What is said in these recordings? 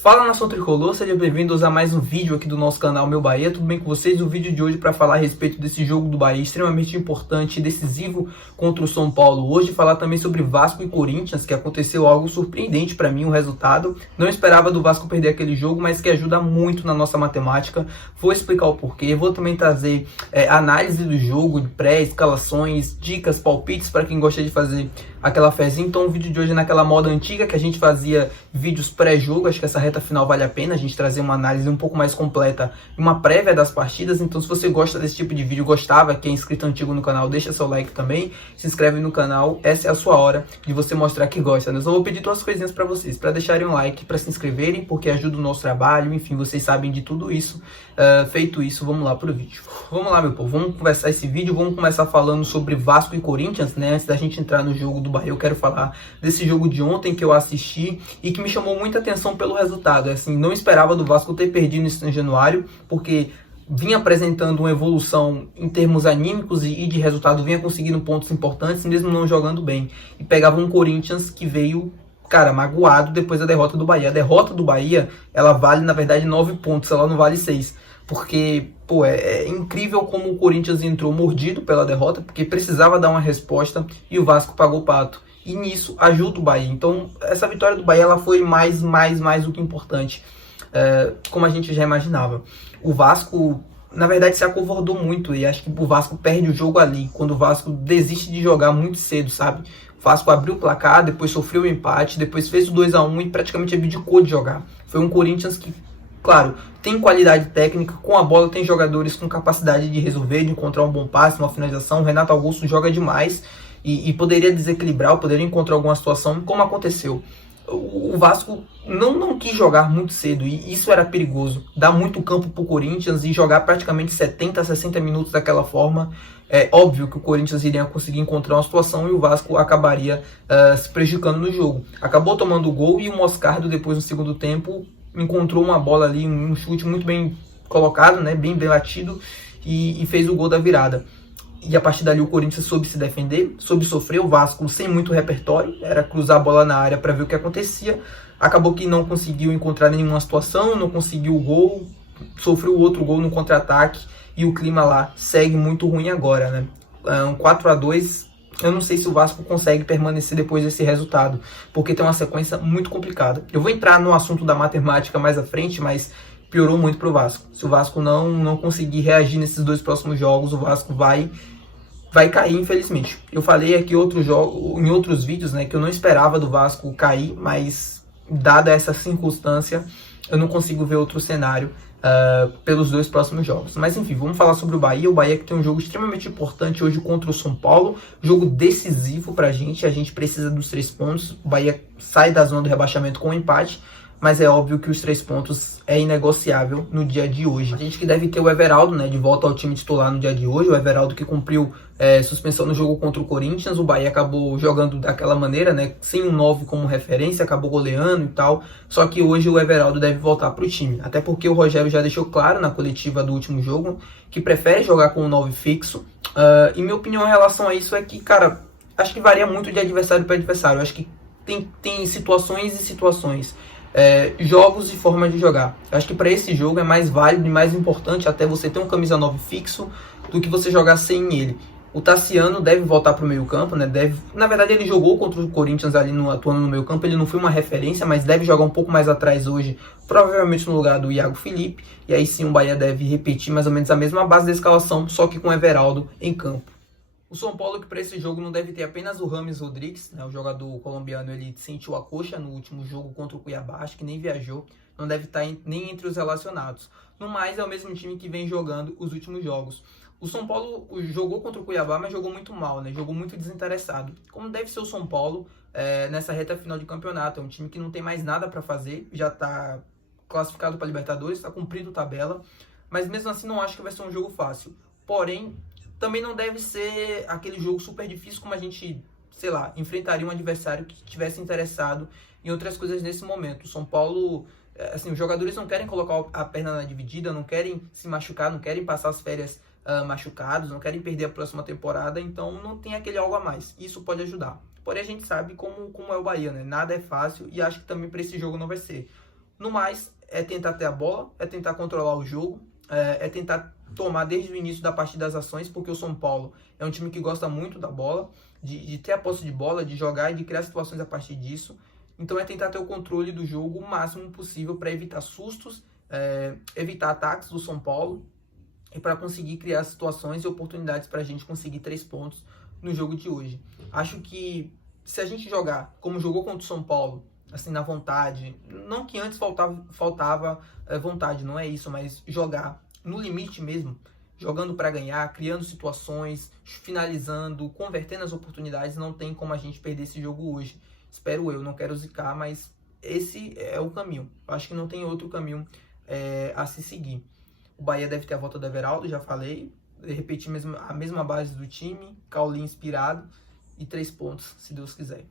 Fala, nação tricolor, sejam bem-vindos a mais um vídeo aqui do nosso canal Meu Bahia. Tudo bem com vocês? O vídeo de hoje para falar a respeito desse jogo do Bahia extremamente importante e decisivo contra o São Paulo. Hoje falar também sobre Vasco e Corinthians, que aconteceu algo surpreendente para mim, o resultado. Não esperava do Vasco perder aquele jogo, mas que ajuda muito na nossa matemática. Vou explicar o porquê, vou também trazer análise do jogo, de pré-escalações, dicas, palpites para quem gosta de fazer aquela fezinha. Então o vídeo de hoje é naquela moda antiga que a gente fazia vídeos pré-jogo. Acho que essa reta final vale a pena a gente trazer uma análise um pouco mais completa e uma prévia das partidas. Então se você gosta desse tipo de vídeo, gostava, que é inscrito antigo no canal, deixa seu like também, se inscreve no canal. Essa é a sua hora de você mostrar que gosta, né? Eu só vou pedir duas coisinhas para vocês, para deixarem um like, para se inscreverem, porque ajuda o nosso trabalho, enfim, vocês sabem de tudo isso. Feito isso, vamos lá pro vídeo. Vamos lá, meu povo, vamos conversar esse vídeo. Vamos começar falando sobre Vasco e Corinthians, né? Antes da gente entrar no jogo do Bahia, eu quero falar desse jogo de ontem que eu assisti e que me chamou muita atenção pelo resultado. Assim, não esperava do Vasco ter perdido em São Januário, porque vinha apresentando uma evolução em termos anímicos e de resultado, vinha conseguindo pontos importantes, mesmo não jogando bem. E pegava um Corinthians que veio, cara, magoado depois da derrota do Bahia. A derrota do Bahia, ela vale, na verdade, 9 pontos, ela não vale 6. Porque, pô, é incrível como o Corinthians entrou mordido pela derrota, porque precisava dar uma resposta e o Vasco pagou o pato. E nisso ajuda o Bahia. Então, essa vitória do Bahia, ela foi mais do que importante, como a gente já imaginava. O Vasco, na verdade, se acovardou muito e acho que o Vasco perde o jogo ali, quando o Vasco desiste de jogar muito cedo, sabe? O Vasco abriu o placar, depois sofreu o empate, depois fez o 2-1 e praticamente abdicou de jogar. Foi um Corinthians que, claro, tem qualidade técnica, com a bola tem jogadores com capacidade de resolver, de encontrar um bom passe, uma finalização. O Renato Augusto joga demais e poderia desequilibrar, poderia encontrar alguma situação, como aconteceu. O Vasco não quis jogar muito cedo e isso era perigoso. Dar muito campo para o Corinthians e jogar praticamente 70, 60 minutos daquela forma. É óbvio que o Corinthians iria conseguir encontrar uma situação e o Vasco acabaria se prejudicando no jogo. Acabou tomando o gol e o Moscardo, depois no segundo tempo, encontrou uma bola ali, um chute muito bem colocado, né, bem batido, e fez o gol da virada. E a partir dali o Corinthians soube se defender, soube sofrer. O Vasco sem muito repertório, era cruzar a bola na área para ver o que acontecia. Acabou que não conseguiu encontrar nenhuma situação, não conseguiu o gol, sofreu outro gol no contra-ataque e o clima lá segue muito ruim agora, né? 4-2, eu não sei se o Vasco consegue permanecer depois desse resultado, porque tem uma sequência muito complicada. Eu vou entrar no assunto da matemática mais à frente, mas piorou muito para o Vasco. Se o Vasco não conseguir reagir nesses dois próximos jogos, o Vasco vai cair, infelizmente. Eu falei aqui em outros vídeos, né, que eu não esperava do Vasco cair, mas dada essa circunstância, eu não consigo ver outro cenário pelos dois próximos jogos. Mas enfim, vamos falar sobre o Bahia. O Bahia que tem um jogo extremamente importante hoje contra o São Paulo, jogo decisivo pra gente. A gente precisa dos 3 pontos. O Bahia sai da zona do rebaixamento com um empate, mas é óbvio que os 3 pontos é inegociável no dia de hoje. A gente que deve ter o Everaldo, né, de volta ao time titular no dia de hoje. O Everaldo que cumpriu suspensão no jogo contra o Corinthians. O Bahia acabou jogando daquela maneira, né, sem um 9 como referência, acabou goleando e tal. Só que hoje o Everaldo deve voltar para o time. Até porque o Rogério já deixou claro na coletiva do último jogo que prefere jogar com um 9 fixo. E minha opinião em relação a isso é que, cara, acho que varia muito de adversário para adversário. Acho que tem situações e situações. Jogos e forma de jogar. Eu acho que para esse jogo é mais válido e mais importante até você ter um camisa 9 fixo do que você jogar sem ele. O Tassiano deve voltar para o meio campo, né? Na verdade ele jogou contra o Corinthians ali atuando no meio campo, ele não foi uma referência, mas deve jogar um pouco mais atrás hoje, provavelmente no lugar do Iago Felipe, e aí sim o Bahia deve repetir mais ou menos a mesma base da escalação, só que com o Everaldo em campo. O São Paulo que para esse jogo não deve ter apenas o Rames Rodrigues, né, o jogador colombiano, ele sentiu a coxa no último jogo contra o Cuiabá, acho que nem viajou, não deve estar nem entre os relacionados. No mais, é o mesmo time que vem jogando os últimos jogos. O São Paulo jogou contra o Cuiabá, mas jogou muito mal, né? Jogou muito desinteressado. Como deve ser o São Paulo nessa reta final de campeonato. É um time que não tem mais nada para fazer, já está classificado para Libertadores, está cumprindo tabela, mas mesmo assim não acho que vai ser um jogo fácil. Porém, também não deve ser aquele jogo super difícil como a gente, sei lá, enfrentaria um adversário que estivesse interessado em outras coisas nesse momento. O São Paulo, assim, os jogadores não querem colocar a perna na dividida, não querem se machucar, não querem passar as férias machucados, não querem perder a próxima temporada, então não tem aquele algo a mais. Isso pode ajudar. Porém, a gente sabe como é o Bahia, né? Nada é fácil e acho que também para esse jogo não vai ser. No mais, é tentar ter a bola, é tentar controlar o jogo, é tentar tomar desde o início da partida das ações, porque o São Paulo é um time que gosta muito da bola, de ter a posse de bola, de jogar e de criar situações a partir disso. Então é tentar ter o controle do jogo o máximo possível para evitar sustos, evitar ataques do São Paulo e para conseguir criar situações e oportunidades para a gente conseguir 3 pontos no jogo de hoje. Acho que se a gente jogar como jogou contra o São Paulo, assim, na vontade, não que antes faltava vontade, não é isso, mas jogar no limite mesmo, jogando para ganhar, criando situações, finalizando, convertendo as oportunidades, não tem como a gente perder esse jogo hoje. Espero eu, não quero zicar, mas esse é o caminho. Eu acho que não tem outro caminho a se seguir. O Bahia deve ter a volta do Everaldo, já falei, repetir a mesma base do time, Cauli inspirado e 3 pontos, se Deus quiser.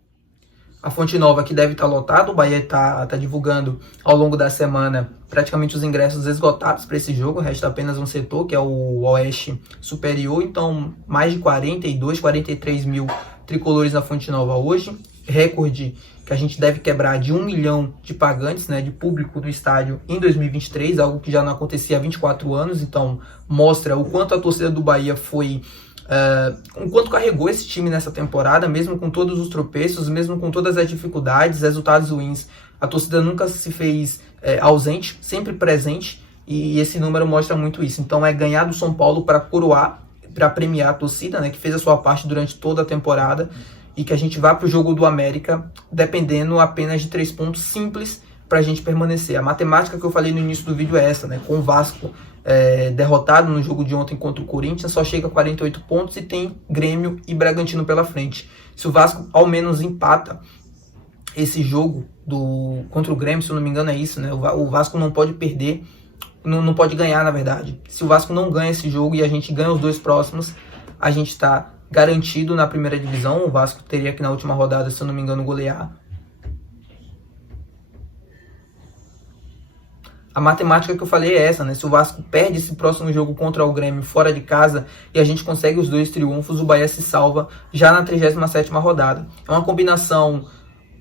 A Fonte Nova que deve estar lotada, o Bahia está divulgando ao longo da semana praticamente os ingressos esgotados para esse jogo, resta apenas um setor, que é o Oeste Superior, então mais de 42, 43 mil tricolores na Fonte Nova hoje, recorde que a gente deve quebrar de 1 milhão de pagantes, né, de público do estádio em 2023, algo que já não acontecia há 24 anos, então mostra o quanto a torcida do Bahia foi... o quanto carregou esse time nessa temporada, mesmo com todos os tropeços, mesmo com todas as dificuldades, resultados ruins, a torcida nunca se fez ausente, sempre presente, e esse número mostra muito isso. Então é ganhar do São Paulo para coroar, para premiar a torcida, né, que fez a sua parte durante toda a temporada, e que a gente vá para o jogo do América dependendo apenas de 3 pontos simples para a gente permanecer. A matemática que eu falei no início do vídeo é essa, né? Com o Vasco derrotado no jogo de ontem contra o Corinthians, só chega a 48 pontos e tem Grêmio e Bragantino pela frente. Se o Vasco ao menos empata esse jogo contra o Grêmio, se eu não me engano é isso, né? O Vasco não pode perder, não pode ganhar, na verdade. Se o Vasco não ganha esse jogo e a gente ganha os 2 próximos, a gente está garantido na primeira divisão. O Vasco teria que na última rodada, se eu não me engano, golear. A matemática que eu falei é essa, né? Se o Vasco perde esse próximo jogo contra o Grêmio fora de casa e a gente consegue os 2 triunfos, o Bahia se salva já na 37ª rodada. É uma combinação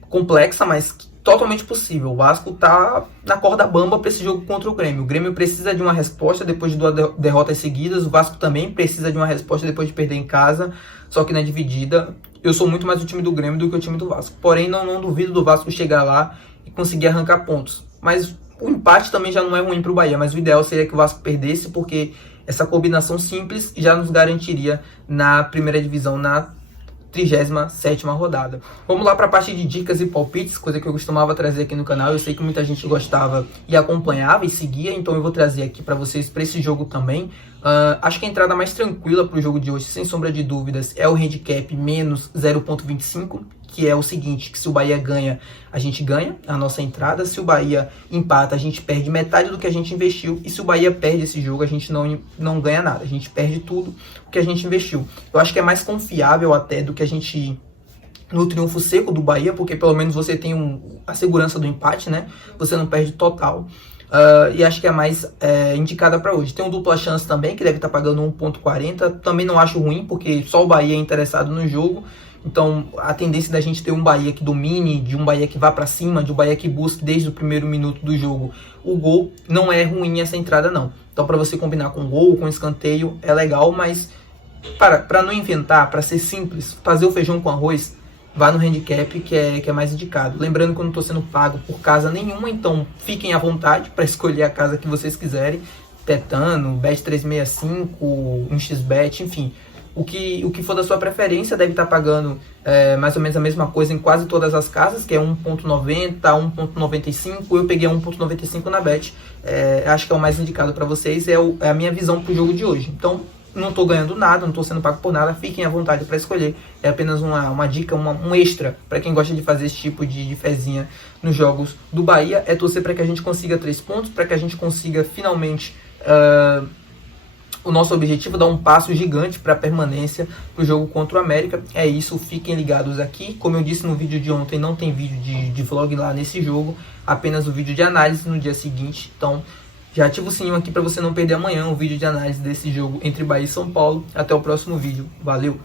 complexa, mas totalmente possível. O Vasco tá na corda bamba para esse jogo contra o Grêmio. O Grêmio precisa de uma resposta depois de 2 derrotas seguidas. O Vasco também precisa de uma resposta depois de perder em casa, só que na dividida. Eu sou muito mais o time do Grêmio do que o time do Vasco. Porém, não duvido do Vasco chegar lá e conseguir arrancar pontos. Mas o empate também já não é ruim para o Bahia, mas o ideal seria que o Vasco perdesse, porque essa combinação simples já nos garantiria na primeira divisão, na 37ª rodada. Vamos lá para a parte de dicas e palpites, coisa que eu costumava trazer aqui no canal. Eu sei que muita gente gostava e acompanhava e seguia, então eu vou trazer aqui para vocês para esse jogo também. Acho que a entrada mais tranquila para o jogo de hoje, sem sombra de dúvidas, é o handicap menos 0,25, que é o seguinte, que se o Bahia ganha, a gente ganha a nossa entrada, se o Bahia empata, a gente perde metade do que a gente investiu, e se o Bahia perde esse jogo, a gente não ganha nada, a gente perde tudo o que a gente investiu. Eu acho que é mais confiável até do que a gente ir no triunfo seco do Bahia, porque pelo menos você tem a segurança do empate, né? Você não perde total. E acho que é mais indicada para hoje. Tem um dupla chance também, que deve estar pagando 1,40. Também não acho ruim, porque só o Bahia é interessado no jogo. Então, a tendência da gente ter um Bahia que domine, de um Bahia que vá para cima, de um Bahia que busque desde o primeiro minuto do jogo o gol, não é ruim essa entrada, não. Então, para você combinar com gol, com escanteio, é legal, mas para não inventar, para ser simples, fazer o feijão com arroz, vá no handicap, que é mais indicado. Lembrando que eu não estou sendo pago por casa nenhuma, então fiquem à vontade para escolher a casa que vocês quiserem. Betano, Bet365, 1xBet, enfim. O que for da sua preferência, deve estar pagando mais ou menos a mesma coisa em quase todas as casas, que é 1,90, 1,95. Eu peguei 1,95 na Bet. Acho que é o mais indicado para vocês, é a minha visão para o jogo de hoje. Então, não estou ganhando nada, não estou sendo pago por nada, fiquem à vontade para escolher. É apenas uma dica, um extra para quem gosta de fazer esse tipo de fezinha nos jogos do Bahia. É torcer para que a gente consiga 3 pontos, para que a gente consiga finalmente... o nosso objetivo é dar um passo gigante para a permanência para o jogo contra o América. É isso, fiquem ligados aqui. Como eu disse no vídeo de ontem, não tem vídeo de vlog lá nesse jogo, apenas o vídeo de análise no dia seguinte. Então, já ativa o sininho aqui para você não perder amanhã o vídeo de análise desse jogo entre Bahia e São Paulo. Até o próximo vídeo. Valeu!